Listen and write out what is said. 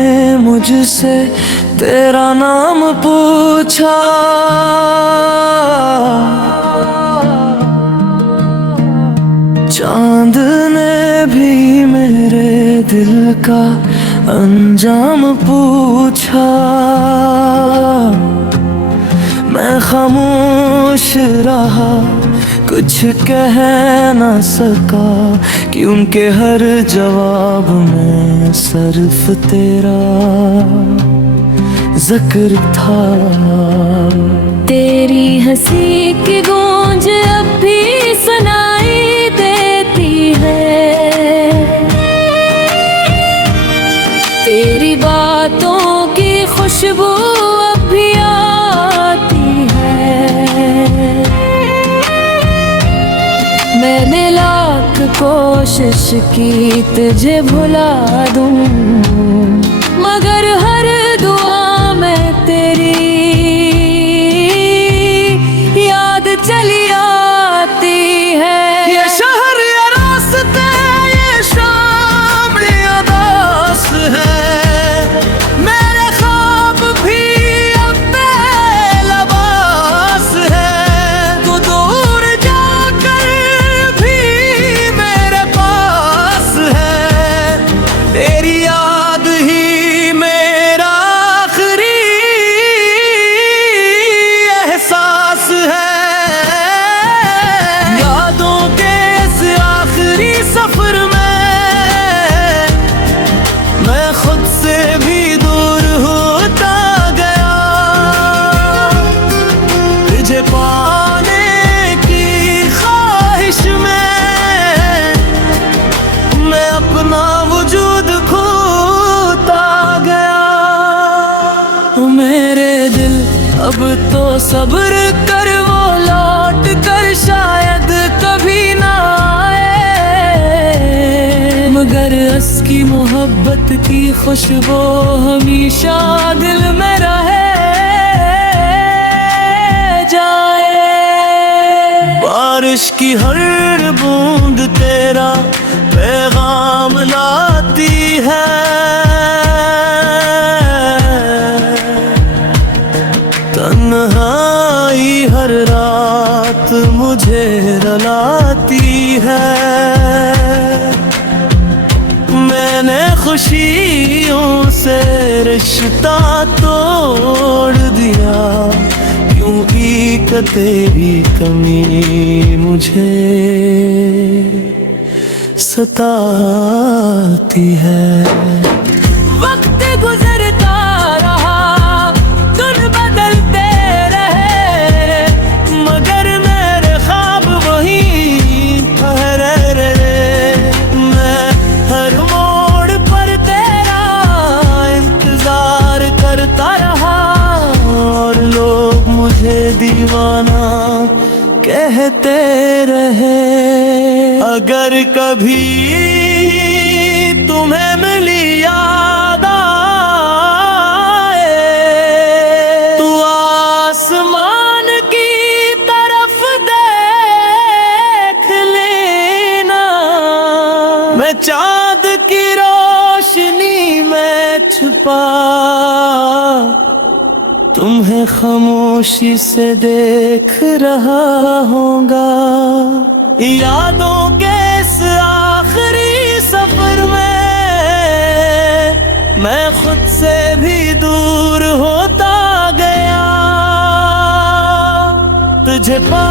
ने मुझसे तेरा नाम पूछा, चांद ने भी मेरे दिल का अंजाम पूछा। मैं खामोश रहा, कुछ कह न सका कि उनके हर जवाब में सिर्फ तेरा जिक्र था। तेरी हंसी की गूंज अब भी सुनाई देती है, तेरी बातों की खुशबू अब भी आती है। मैंने लाख कोशिश की तुझे भुला दूं, मगर हर दुआ में तेरी याद चली आती है। ये शहर या रास्ते, ये शाम या दास्त है, मेरे ख्वाब भी अब बेलबास है। तू दूर जाकर भी मेरे पास है, तेरी याद ही मेरा आखिरी एहसास है। यादों के इस आखिरी सफर में मैं खुद से भी दूर होता गया। तुझे पाने की ख्वाहिश में मैं अपना वजूद खोता गया। मेरे दिल अब तो सब्र कर, वो लौट कर शायद कभी ना आए, मगर उसकी मोहब्बत की खुशबू हमेशा दिल में रहे जाए। बारिश की हर बूंद तेरा पैगाम लाती है, तन्हाई हर रात मुझे रुलाती है। मैंने खुशियों से रिश्ता तोड़ दिया, क्योंकि तेरी कमी मुझे सताती है। वक्त गुजरता रहा, दिन बदलते रहे, मगर मेरे ख्वाब वही ठहरे रहे। मैं हर मोड़ पर तेरा इंतजार करता रहा, और लोग मुझे दीवाना कहते रहे। अगर कभी तुम्हें मिली याद आए, तो आसमान की तरफ देख लेना। मैं चाँद की रोशनी में छुपा तुम्हें खामोशी से देख रहा होगा। यादों के इस आखिरी सफर में मैं खुद से भी दूर होता गया। तुझे पा